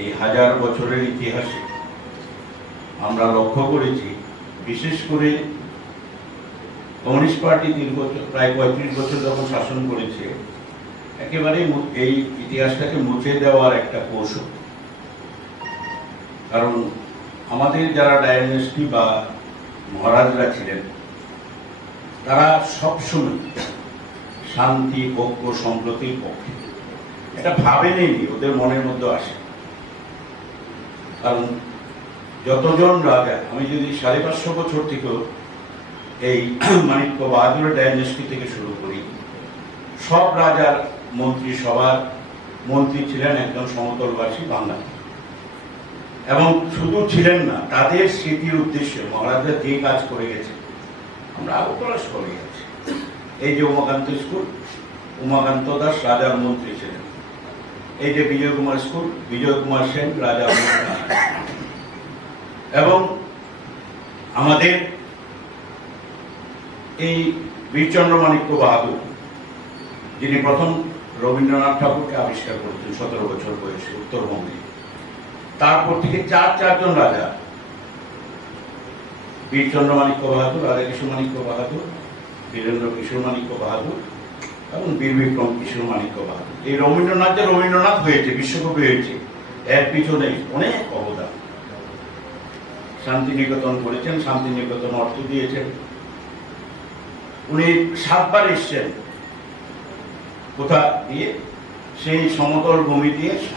এই হাজার বছরের ইতিহাসে আমরা লক্ষ্য করেছি, বিশেষ করে কমিউনিস্ট পার্টি প্রায় 35 বছর যখন শাসন করেছে, একেবারে এই ইতিহাসটাকে মুছে দেওয়ার একটা কৌশল। কারণ আমাদের যারা ডায়নেস্টি বা মহারাজরা ছিলেন, তারা সবসময় শান্তি, ঐক্য, সম্প্রতির পক্ষে। এটা ভাবেনি, ওদের মনের মধ্যে আসে। কারণ যতজন রাজা, আমি যদি 550 বছর থেকেও এই মানিক্য বাহাদুরের ডায়নেস্টি থেকে শুরু করি, সব রাজার মন্ত্রী সভার মন্ত্রী ছিলেন একজন সমতলবাসী বাঙালি। এবং শুধু ছিলেন না, তাদের স্মৃতির উদ্দেশ্যে মহারাজা যে কাজ করে গেছে আমরা আলোচনা করে গেছি। এই যে উমাকান্ত স্কুল, উমাকান্ত দাস রাজার মন্ত্রী ছিলেন। এই যে বিজয় কুমার স্কুল, বিজয় কুমার সেন রাজার মন্ত্রী। এবং আমাদের এই বীরচন্দ্র মানিক্য বাহাদুর, যিনি প্রথম রবীন্দ্রনাথ ঠাকুরকে আবিষ্কার করেছেন 17 বছর বয়সে উত্তরবঙ্গে, তারপর থেকে চারজন রাজা, বীরচন্দ্র মানিক্য বাহাদুর, রাজা কিশোর মানিক্য বাহাদুর, বীরেন্দ্র কিশোর মানিক্য বাহাদুর এবং বীর বিক্রম কিশোর মানিক্য বাহাদুর। এই রবীন্দ্রনাথ হয়েছে, বিশ্বকবি হয়েছে, এর পিছনে অনেক অবদান। শান্তিনিকেতন করেছেন, শান্তিনিকেতন অর্থ দিয়েছেন। উনি 7 বার এসছেন। কোথা দিয়ে? সেই সমতল ভূমি দিয়ে